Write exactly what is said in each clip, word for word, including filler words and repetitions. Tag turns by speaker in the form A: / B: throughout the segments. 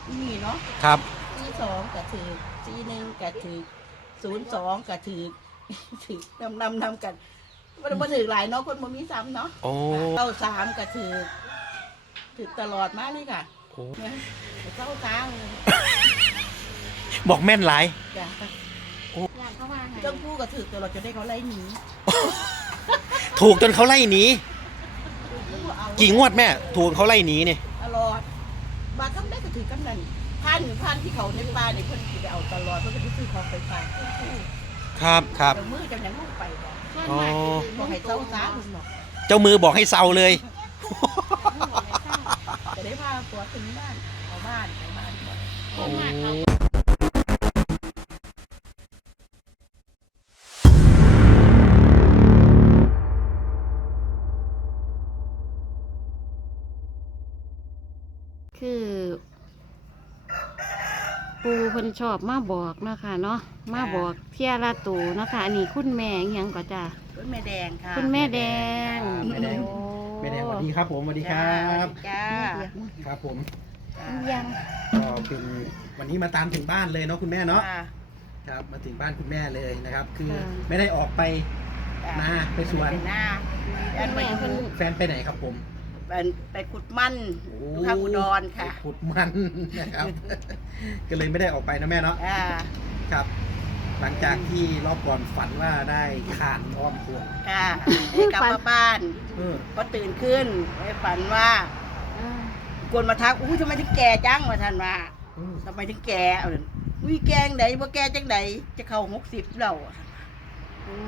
A: นี่เนาะ
B: ครับ
A: สี่สองกะถือสี่หนึ่งกะถือศูนย์สองกะถือถือนำนำนำกันมันมาถือหลายเนาะคนมันมีซ้ำเนาะ
B: โอ้
A: เก้าสามกะถือถือตลอดมาเลยค่ะเนี่ยเก้าสาม
B: บอกแม่นหลาย
A: จ้ะ
C: อยากเข้ามาไง
A: เจ้าผู้กะถือตลอดจะได้เขาไล่หนี
B: ถูกจนเขาไล่หนีกี่งวดแม่ถูกเขาไล่หนีเนี่ย
A: ตลอดมาทำได้ก็ถือกำนันพันพันที่เขาในป่าในเพิ่นจะเอาตลอดเพิ่นก็ไปซื้อของไปฝากผู้
B: ครับครับ
A: เจ้ามือจะยังลูกไปบอก
C: ส่วน
B: อ๋อ
C: มาก
A: บอกให้เจ้าสาคุณบอก
B: เจ้ามือบอกให้เซาเลย
A: จะได้พาตัวถึงบ้านเอาบ้านเอาบ้านก่อน
C: ส่วนมากเขา คือปูเพิ่นชอบมาบอกเนาะค่ะเนาะมาบอกเที่ยละตูเนาะค่ะอันนี้คุณแม่อิหยังก็จ้ะ
A: คุณแม่แดงค่ะ
C: คุณแม่แดง
B: แม่แดง
C: โอ้
B: แม่แดงสวัสดีครับผมสวัสดีครับ
A: จ้า
B: ครับผม
C: ยัง
B: ก็เป็นวันนี้มาตามถึงบ้านเลยเนาะคุณแม่เนาะ
A: จ้า
B: ครับมาถึงบ้านคุณแม่เลยนะครับ คือ
C: ค่ะ
B: ไม่ได้ออกไป
A: จ้า
B: นาไปสวน
A: เป็นหน้าอันไป
C: แม่เพิ่น
B: แฟนไปไหนครับผม
A: เป็นไปขุดมัน
B: โอ้
A: ข้างอุดรค่ะ
B: ไปขุดมันนะครับ ก็เลยไม่ได้ออกไปนะแม่เนาะ
A: อ่า
B: ครับ หลังจากที่รอบก่อนฝันว่าได้ข่านอ้อมพวง
A: ค่ะได้กลับมาบ้าน
B: เออ
A: ก็ตื่นขึ้นไปฝันว่า
C: อ่า
A: คนมาทักอุ้ยทำไมถึงแก่จังมาท่านว่า
B: เออ
A: ทำไมถึงแก่เอาเลยอุ้ยแก่งไหนว่าแก่จังไหนจะเข้าหกสิบแล้ว
C: โอ้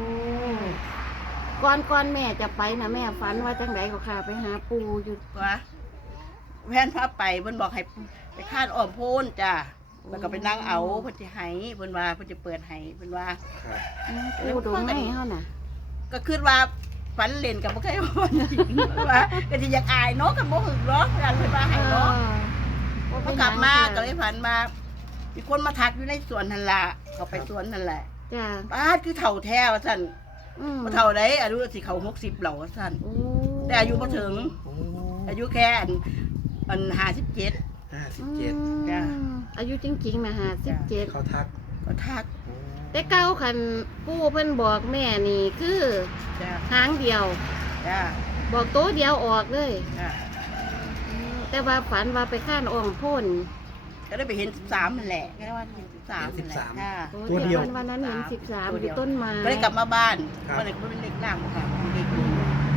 C: ก่อนก่อนแม่จะไปนะแม่ฝันว่าจังไดก็ค่ะไปหาปูอยู่
A: ว่าแว่นพาไปเพิ่นบอกให้ไปคาดอ้อมโพนจ้ะแล้วก็ไปนั่งเอาเพิ่นสิให้เพิ่นว่าเพิ่นจะเปิดให้เพิ่นว่า
B: ครับ
C: อืมปูดงไงเฮาน่ะ
A: ก็คิดว่าฝันเล่นกับบ่เคยว่าจริงว่าก็สิอยากอายเนาะกับบ่หึงเนาะกันเพิ่นว่าให้เนาะพอกลับมาก็เลยฝันมามีคนมาทักอยู่ในสวนนั่นล่ะเขาไปสวนนั่นแหละ
C: จ้า
A: ป้าดคือเฒ่าแท้ว่าซั่น
C: อืม
A: บ่เฒ่าใดอายุสิเข้าหกสิบแล้วว่าซั่น
C: โอ้
A: แต่อายุบ่ถึง
B: โอ้
A: อายุแค่อันอันห้าสิบเจ็ด
B: ห้าสิบเจ็ด
A: จ้ะ
C: อายุจริงๆนะฮะสิบเจ็ด
B: เขาทัก
A: ก็ทัก
B: โอ้
C: แต่เก้าคันปู่เพิ่นบอกแม่นี่คือ
A: จ้ะ
C: หางเดียว
A: จ้ะ
C: บอกโตเดียวออกเลย
A: จ้ะ
C: แต่ว่าฝันว่าไปข้านอ่องพ่น
A: ก็ได้ไปเห็นสิบสามนั่นแหละก็ได้ว่าเห็นสิบสามนั่นแหละค่ะ
C: โอ้แต่วันวันนั้นเห็นสิบสามอยู่ต้นไม้
A: ก็ได้กลับมาบ้านก็เลยก็เป็นเด็กนั่งค่ะเด็กอยู่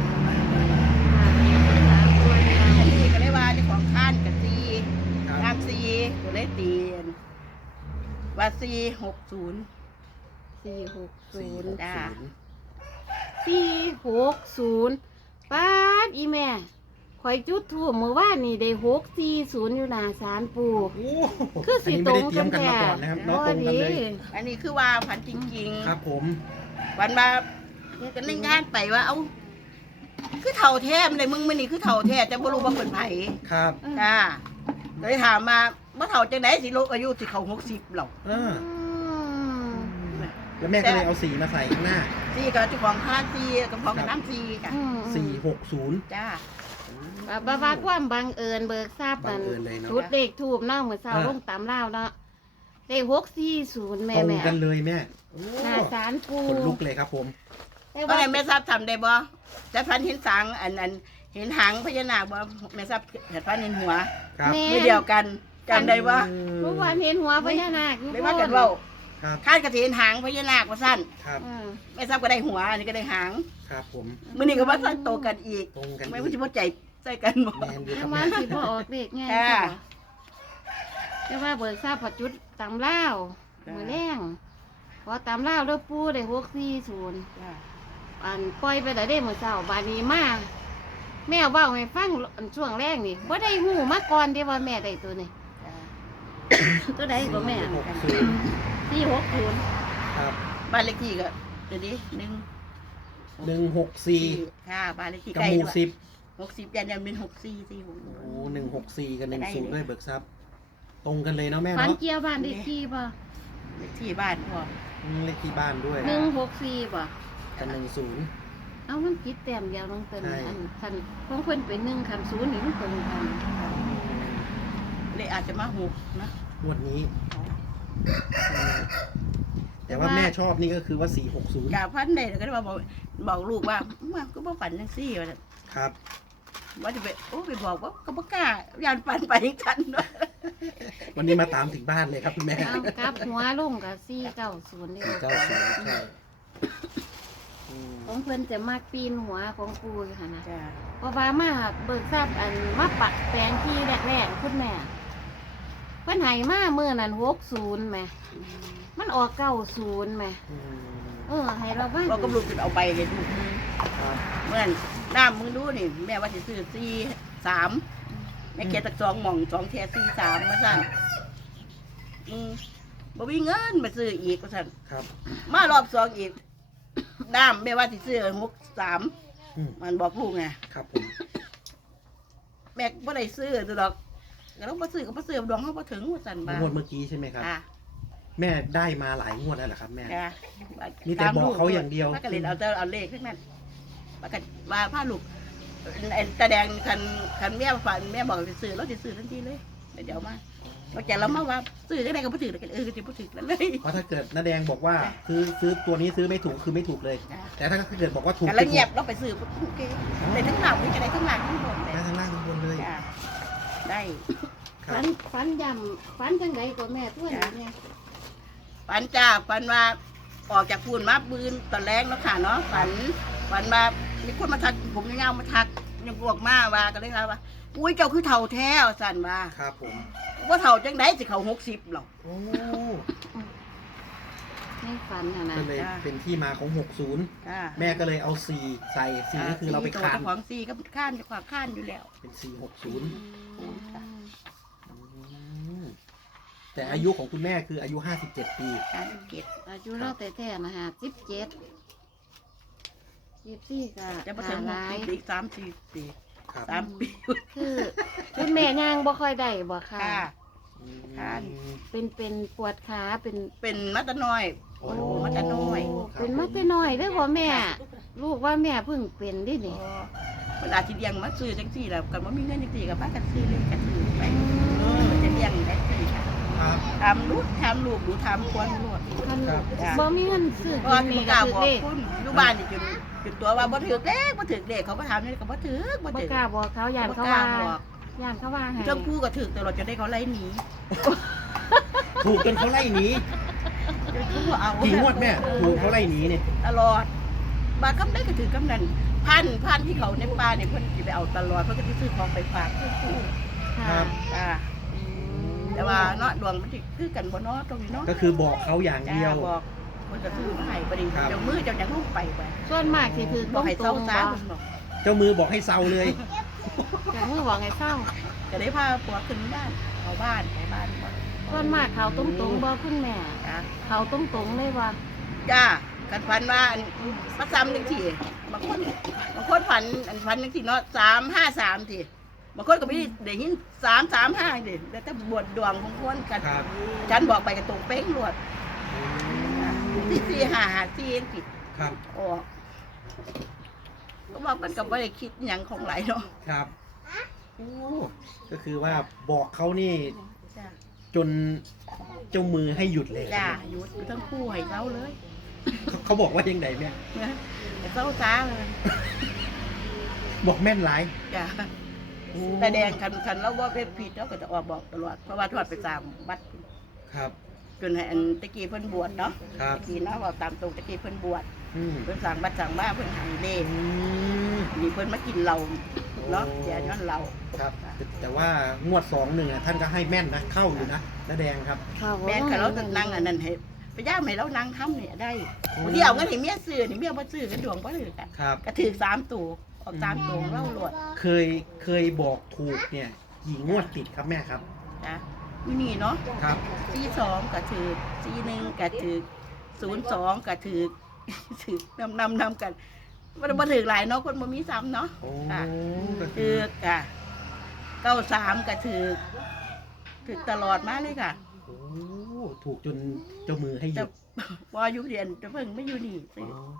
C: สามตัวเดียว
A: อันนี้ก็ได้ว่าเจ้าของข้านกับซี
B: ครับ
A: งามซีก็ได้ตีนว่าซีหกศูนย์
C: สี่หกศู
B: สี่
C: น
B: ห
C: ย์
B: ก
A: จ้ะ
B: ศูนย์
C: สี่หกศูนย์ป้าดอีแม่ข่อยจุดทูบเมื่อวานนี่ได้หกสี่ศูนย์อยู่หน้าศาลปู่
B: โอ้
C: คือสิ
B: นนี้
C: ตร
B: ไม่
C: ง
B: ได้เตรียมกันมาก่อนนะครับเนาะตรงกันเลย
A: อันนี้คือว่าผันจริง
B: ครับผม
A: ๆวันมาก็นึ่งงานไปว่าเอ้าคือเถ่าแท้มเลยมึงมันนี่คือเถ่าแท้แต่บ่รู้ว่าเป็นไผ
B: ครับ
A: จ้าเลยถามมาเมื่อเถ่าจังไหนสิโลกอายุสิเขาหกสิบหรอก
B: เออ
C: อืม
B: แล้วแม่ก็เลยเอาสีมาใส่ข้างหน้า
A: ซีกับเจ้าของข้านซีกับของกับน้ำซีค่ะ
C: อืม
B: สี่หกศูนย์
A: จ้า
C: บาบาบาความบังเอิญเบิกทราบ
B: บั
C: กั
B: ง
C: น
B: เอิญเลยเนาะ
C: ชุดเด็กถูกเนาะเหมือนเสา
B: อ่า
C: ลงตามเล่าวเนาะได้หกสี่ศูนย์แม่
B: ตรง
C: แม่
B: กันเลยแม่โอ้
C: หน้าศาลปู
B: ขนลุกเลยครับผม
C: แต่
A: ก็
C: ว่า
A: เลยแม่ทราบทำได้บ่แต่พันเห็นสังอันอันเห็นหางพญานาคบ่แม่ทราบเห็นพันเห็นหัว
B: ครับ
C: แม่
A: มือเดียวกันจำได้ว่า
C: เมื่อวานเห็นหัวพญานาคอยู่
A: ไม่ว่ากันเว่า
B: ครับ
A: คาดกระถินหางพญานาคว่าสั้น
B: ครับ
C: อืม
A: แม่ทราบก็ได้หัวอันนี้ก็ได้หาง
B: ครับผม
A: มื้อนี้ก็ว่าสั้นโตกันอีก
B: ตรงกัน
A: ไม่ว่าจะบ่ใจใส่กันบ่
B: แมนอยู่ค
C: แต่
B: รับ
C: ว่า
B: แม่
C: สิบ่ออกเด็กไง
A: ค่ะ
C: แต่ว่าเบิกทราบปัจจุดตามเล่าวมือแรงพอตามเล่าวเด้อปูได้หกสี่ศูนย์
A: จ้า
C: อันปล่อยไปแต่ได้เมื่อเช้าบานนี้มาแม่เว่าให้ฟังอันช่วงแรกนี่ว่าได้หูมาก่อนเดียวว่าแม่ได้ตัวนี้
A: จ้า
C: ตัวใดก็แม่
B: หกศูนย์
C: สี่หกศูนย์
B: ครับ
A: บ้านเลขที่ก็เดี๋ยวนี้หนึ่ง
B: หนึ่งหกสี่
A: ค่ะบ้านเลขที่
B: กับ
A: ใกล้
B: หมู่
A: ด้วย
B: สิบ
A: หกสิบยันยันเป็นหกสี่สี่หก
B: โอ้หนึ่งหกสี่กับหนึ่งศูนย์ด้วยเบิกทรัพย์ตรงกันเลยเนาะแม่
C: ฝัน
B: เนาะ
C: เกี่ยวบ้านเด็กที่ป่ะ
A: เลขที่บ้านพ่อ
B: อืมเลขที่บ้านด้วย
C: หนึ่งหกสี่ป่ะ
B: กับหนึ่งศูนย์
C: เอามันคิดแต้มเดียวลงเติม
B: ใช่
C: อันคันของเพิ่นเป็นหนึ่งคันศูนย์นี่มันตรงกัน
A: เลยอาจจะมาหกนะ
B: งวดนี้อืมแต่ว่าแม่ชอบนี่ก็คือว่าสี่หกศูนย์
A: กาพันได้ก็ได้มาบอกบอกลูกว่าว่าก็บ่ฝันจังซี่ว่าซั่น
B: ครับ
A: ว่าจะไปโอ้ไปบอกว่าก็บ่กล้ายานฝันไปอีกทันเนาะ
B: วันนี้มาตามถึงบ้านเลยครับคุณแม่
C: เอากลับหัวลุงกับสี่เก้าศูนย์เด้อ
B: เก้าศูนย์ใช่อืม
C: ของเพิ่นจะมากปีนหัวของปูอยู่ค่ะนะ
A: จ้า
C: เพราะว่ามาเบิกทราบอันมาปักแปลงที่แรกๆคุณแม่เพิ่นให้มาเมื่อนั้นหกศูนย์แหมมันออกเก้าศูนย์แหม
B: อืม
C: เออให้เราบ้าง
A: บอกกับลูกจะเอาไปเลยลูก
B: ครับ
A: เหมื่อนน้ำมึงดูนี่แม่ว่าสิซื้อสี่สามแม่เกียรตักสองหม่องสองเทียสี่สามมาสั่นอืมบ่มีเงินมาซื้ออีกมาสั่น
B: ครับ
A: มารอบสองอีกน้ำแม่ว่าสิซื้อหกสาม
B: อืม
A: มันบอกลูกไง
B: ครับผม
A: แม่บ่ได้ซื้อตัวดอกก็ต้องบ่ซื้อก็บ่ซื้อดวงเฮาบ่ถึงว่าสั่นบ้าง
B: วดเมื่อกี้ใช่ไหมครับ
A: ค่ะ
B: แม่ได้มาหลายงวดแล้วเหรอครับแม่
A: ค่ะ
B: มีแต่บอกเขาอย่างเดียว
A: ว่าก็เลยเอาแต่เอาเลขทั้งนั้นว่าก็ว่าผ้าลูกไอ้ตาแดงคันคันแม่ฝันแม่บอกสิซื้อเราสิซื้อทันทีเลยเดี๋ยวมาว่าแต่เรามาว่าซื้อจังไดก็บ่ถือแล้วก็เออก็สิบ่ถือแล้วเลย
B: เพราะถ้าเกิดน้าแดงบอกว่าซื้อซื้อตัวนี้ซื้อไม่ถูกคือไม่ถูกเลย
A: จ้ะ
B: แต่ถ้าเกิดบอกว่าถูก
A: กันแล้วเงียบเราไปซื้อโอเคได้ทั้งหลังนี่ก็ได้ทั้งหลังทั้งบนเลย
B: ได้ทั้งล่างทั้งบนเลย
A: จ้ะได้
B: ครั
C: ฝั
B: บ
C: นฝันยำฝันจังไดก็แม่ทั่วนี้เนี่ย
A: ฝันจ้าฝันว่าออกจากปูนมาบืนตอนแรกเนาะค่ะเนาะฝันฝันว่ามีคนมาทักผมยาวๆมาทักยังบวกมาว่าก็เลยว่าอุ้ยเจ้าคือเฒ่าแท้สั่นว่า
B: ครับผม
A: ว่าเฒ่าจังไดสิเขาหกสิบหรอก
B: โอ้
C: ในฝันน่ะนะ
B: ก็เลย
A: จ้ะ
B: เป็นที่มาของหกศูนย์
A: อ่า
B: แม่ก็เลยเอาสี่ใส่สี่ก็คือเราไป
A: ตัว
B: คาน
A: เจ้าของซีก็ข้านจะขวาข้านอยู่แล้ว
B: เป็นสี่หกศูนย์
C: อืม
B: แต่อายุของคุณแม่คืออายุห้าสิบเจ็ดปี
A: การเก็บ
C: อายุเราแต่แท้ๆนะฮะสิบเจ็ดสิบสี่ก็
A: จะมาถึง
C: หา
A: ห
C: ห
A: ก
C: ลา
A: สิ
C: ย
A: บอีกสามสี่ปี
B: ครับ
A: สามปี
C: คือคุณแม่ย่างบ่ค่อยได้บ่ค่ะ
A: ค่ะ
B: อืม
A: คาน
C: เป็นเป็นปวดขาเป็น
A: เป็นมัตตน้อย
B: โอ้
A: มาแต่น้อย
B: ครับ
C: เป็นมาแต่น้อยเด้อบ่แม่ ลูกว่าแม่เพิ่งเป็นดินี่
A: เวลาที่เลี้ยงมาซื้อจังสี่แล้วกันว่ามีเงินจังสี่กับป้ากันซื้อเลยกันซื้อไปเออจะเลี้ยงได้สี่ค่ะ
B: ครับ
A: ทำลูกทำลูกหรือทำควรลูก
C: คัน
B: ครับ
C: บ่มีเงินซื้อ
A: เพราะ
C: กิ
A: ว่าน ที่
C: นี่
A: บ่ก
C: ก็
A: ล้า
C: ถื
A: บ
C: อ
A: อก
C: เลข
A: คุณอยู่บ้านนี่จนจนตัวว่าบ่ถือเลขบ่ถือเลขเขาบ่ถามนี่ก็บ่ถือบ่
C: บ่
A: ถือก
C: ล้าบอกเขาย่านเขา
A: บ่กล้
C: ว่า
A: บอก
C: ย่านเขาว่าให้
A: เจ้าคู่ก็ถือตลอดจนได้เขาไล่หนี
B: ถูกจนเขาไล่หนี
A: เจ้าคู่เอา
B: กี่งวดแม่ถูกเขาไล่หนีเนี่ย
A: ตลอดบาคำได้ก็ถือกำนันพันพันที่เขาในป่าเนี่ยเพิ่นสิไปเอาตลอดเพิ่นก็สิซื้อของไปฝากคู่คู่
C: ค่ะ
A: จ้า
C: อืม
A: แต่ว่าเนาะดวงมันสิคือกันบ่เนาะตรงนี้เนาะ
B: ก็คือบอกเขาอย่าง
A: จ้า
B: เดียว
A: บอกคนก็ซื้อมาให้บ่ได้
B: ครับ
A: เจ้ามือเจ้าจังลูกไปไป
C: ส่วนมากสิถือ
A: บอกให้
C: ตร
A: เศร้าง
C: ๆ
A: ซา
C: บ่
A: เพิ่นบอก
B: เจ้ามือบอกให้เซาเลย
C: แต่มือบอกให้เศร้า
A: ก็ได้พาผัวขึ้นบ้านเข้าบ้านไปบ้านบ่
C: ส่วนมากเขาตรงๆบ่คุณแม่
A: จ้า
C: เขาตรงๆเลยว่า
A: จ้ากันฝันว่าอันมาซ้ำจังซี่บางคนบางคนฝันอันฝันจังซี่เนาะสามห้าสามทีบางคนก็ไม่ได้ได้ยินสามสามห้าดิแล้วแต่บวชดวงของคนกัน
B: ครับ
A: ฉันบอกไปกับตรงเป้งรวดที่สี่ห้าหาสี่เองผิด
B: ครับ
A: ออกก็บอกมันก็ไม่ได้คิดหยังของไหลเนาะ
B: ครับโอ้ก็คือว่าบอกเขานี่
A: จ้า
B: จนเจ้ามือให้หยุดเลย
A: จ้าหยุดอยู่ทั้งคู่ให้เขาเลย
B: เขาเขาบอกว่ายังไงแม่
A: นะให้เขาช้าเลย
B: บอกแม่นหลาย
A: จ้า
B: โอ้
A: แต่แดงคันคันแล้วว่าเป็นผิดแล้วก็จะออกบอกตลอดเพราะว่าทอดไปตามวัด
B: ครับ
A: จนให้อันตะกี้เพิ่นบวชเนาะ
B: ครับ
A: ตะกี้เนาะบอกตามตรงตะกี้เพิ่นบวช
B: อืม
A: เพิ่นสั่งบัตรสั่งบ้าเพิ่นใหายเลข
B: อืม
A: นี่เพิ่นมากินเราเนาะ
B: โอ้
A: แย่ย้อนเรา
B: ครับแต่แต่ว่างวดสองหนึ่งอ่ะท่านก็ให้แม่นนะเข้าอยู่นะน้าแดงครับ
C: เขา
A: แม่นคันเราจะนั่งอันนั้นให้ไปย่ามให้เรานั่งทำเนี่ยได้
B: โอ้
A: บางทีเอาเงินให้เมียซื้อนี่เมียบ่ซื้อกันดวงบ่ถือกัน
B: ครับ
A: ก็ถือสามตัวออกสามตัวเราโลด
B: เคยเคยบอกถูกเนี่ยกี่งวดติดครับแม่ครับ
A: จ้ะอยู่นี่เนาะ
B: ครับ
A: สี่สองก็ถือสี่หนึ่งก็ถือศูนย์สองก็ถือ ถือนำนำนำกันมันบ่ถือหลายเนาะคนบ่มีซ้ำเนาะ
B: โอ้
A: ค่ะ
B: ก็
A: ถือค่ะเก้าสามก็ถือถือตลอดมาเลยค่ะ
B: โอ้ถูกจนเจ้ามือให้ห
A: จะ
B: ยุด
A: ว่าอยู่เรียนจะเพิ่งไม่อยู่นี่สิ
B: อ๋อ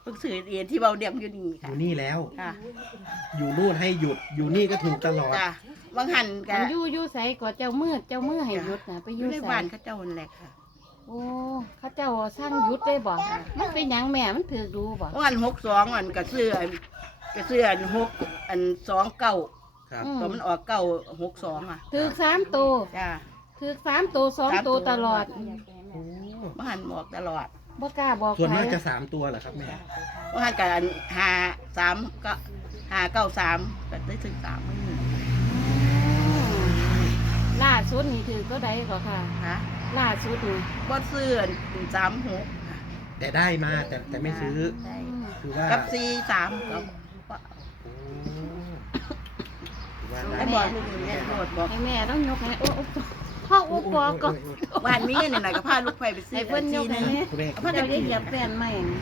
A: เพิ่งซื้อเรียนที่เบาเดียมอยู่นี่
B: อ
A: ค่ะ
B: ยู่นี่แล้ว
A: ค่ะ
B: อยู่นู่นให้หยุด อยู่นี่ก็ถูกตลอด
A: จ้ะบางหันกั
C: อันอยู่อยู่ไสก็เจ้ามืดเจ้ามือให้หยุดน่ะไปอ
A: อยู่
C: ยู่
A: ใน
C: ไส
A: บ้านเขาเจ้านั่นแหละค่ะ
C: โอ้เขาเจ้าสร้างหยุดได้บ่มันเป็นหยังแม่มันถือดูบ่
A: บางหันหกสองอันกระเสื้ออันกระเสื้ออันหกอันสองเก้า
B: ครับ
C: อืม
A: ตัวมันออกเก้าหกสองอ่ะ
C: ถือสามตัว
A: จ้า
C: ถือสามตัวสอง
A: สามตั
C: ตัว วตลอด
B: โอ้
A: บางหันบอกตลอด
C: บ่กล้าบอก
B: ส่วน
C: ใคร
B: มากจะสามตัวเหรอครับแม่
A: บางหันกันหาสามก็หาเก้าสามก็ได้ถึงสามไม่มี
C: อืมล่าสุดนี่ถือก็ได้ก็ค่ะ
A: ฮะ
C: ล่าสุดนี่
A: บดเสื้อสามหก
B: แต่ได้มาแต่แต่ไม่ซื้อ
A: ใช่
C: อืม
B: คือว่า
A: กับสี่สามกับ
B: โอ้ถือว่า
A: ไอ้
B: ได้
A: บอกลูกอย่างเงี้ยโดดบอก
C: ให้แม่ต้องยกให้โอ้โอ้พ่ออุปอก็
A: บ้านนี้เนี่ยหน่อยก็พาลูกไปไปซื้อ
C: ให้เพิ่นยกให้
A: นึง
C: แม่
B: คุณแม่
A: เอา
C: เพิ่
A: ผ้าน ก
C: จะ
A: ระ
C: ได้
A: ถิ่น
C: เหยียบแฟนใหม่นี่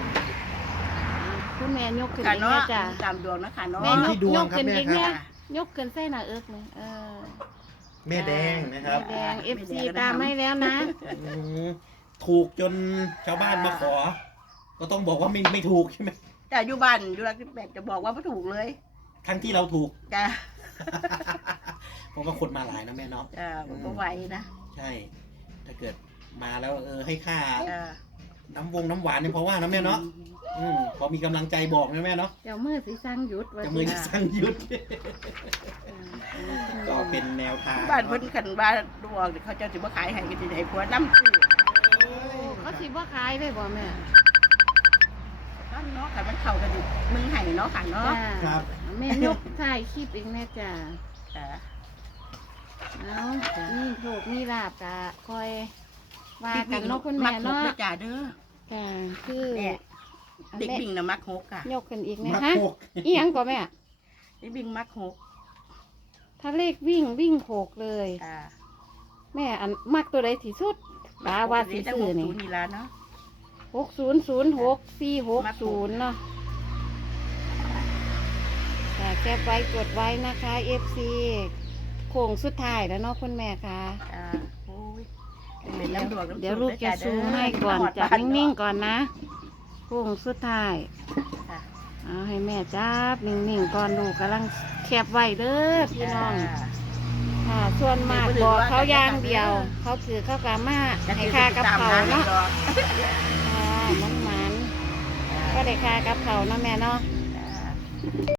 C: คุณแม่ยกขึ้น
A: ค่ะ
C: อีก
A: เนาะ
C: แม่จ้ะ
A: ตามดวงนะคะเนาะ
C: แม่ย
B: ที่
C: ก
B: ดวง
C: ยก
B: ครับ
C: ขึ้น
B: แม่
C: อีก
B: ครับ
C: แม่ยกขึ้นใส่หน้าเอิกเลยเออ
B: แม่แดงนะครับ
C: แดง เอฟ ซี ตามให้แล้วนะ
B: อืมถูกจนชาวบ้านมาขอ ก็ต้องบอกว่าไม่ไม่ถูกใช่ไหม
A: แต่อยู่บ้านอยู่รักที่แปดจะบอกว่าไม่ถูกเลย
B: ทั้งที่เราถูก
A: จ้า
B: เพราะว่าคนมาหลายนะแม่เนาะ
A: จ้ามันก็ไหวนะ
B: ใช่ ถ้าเกิดมาแล้วเออให้ค่า
A: จ้า
B: น้ำวงน้ำหวานเนี่ยเพราะว่านะแม่เนาะอืมพอมีกำลังใจบอกนะแม่เนาะ
C: เจ้ามือสิสร้างหยุดว่า
B: จะมือจะสั่งหยุด ก็เป็นแนวทาง
A: บ้านเพิ่นขันบ้านดวงเขาเจะถือว่าขายให้กันที่ไหนผัวน้ำซื้อ
C: เขาสิบ่ขายได้บ่แม่
A: นั่นเนาะขันมันเข้ากันดิมึงไห้เนาะขันเนาะ
C: จ้า
B: ครับ
C: แม่ยกถ่ายคลิปเองแม่จ้า
A: จ้า
C: เอานี่ถูกนี่ลาบกะคอยว่ากันเนาะคุณแม่เนาะ
A: มักหกด้วยจ้าเด้อ
C: จ้าคือ
A: แม่เด็ก
C: แม่
A: บิ่งนะมักหกค่ะ
C: ยกขึ้นอีกนะ
B: มา
C: ฮะ
B: โคก
C: อีหยังก็แม่
A: เด็กบิ่งมักหก
C: ถ้าเลขวิ่งวิ่งโขกเลย
A: จ้า
C: แม่อันมักตัวใดที่สุดปาว่าสิ
A: ตั้ง
C: ซื้
A: ห
C: อก นี่
A: ศูนย์นี่ละเนาะ
C: หกศูนย์ศูนย์หกสี่หกศูนย์เนาะแต่แคปไว้กดไว้นะคะ เอฟ ซี โค้งสุดท้ายแล้วเนาะคุณแม่คะ
A: จ้าโอ้ยเป็นน้ำดวงน้ำ
C: เดี๋ยวลูกจะซูมให้ก่อนจับนิ่งๆก่อนนะโค้งสุดท้าย
A: ๆค่ะ
C: เอาให้แม่จับนิ่งๆก่อนลูกกำลังแคบไว้เด้อพี่น้องค่ะส่วนมากบอกเขาอย่างเดียว เขาถือเข้ากามาให้ค่ากับเขาเนาะค่ะมันมันๆก็ได้ค่ากับเขาเนาะแม่เนาะ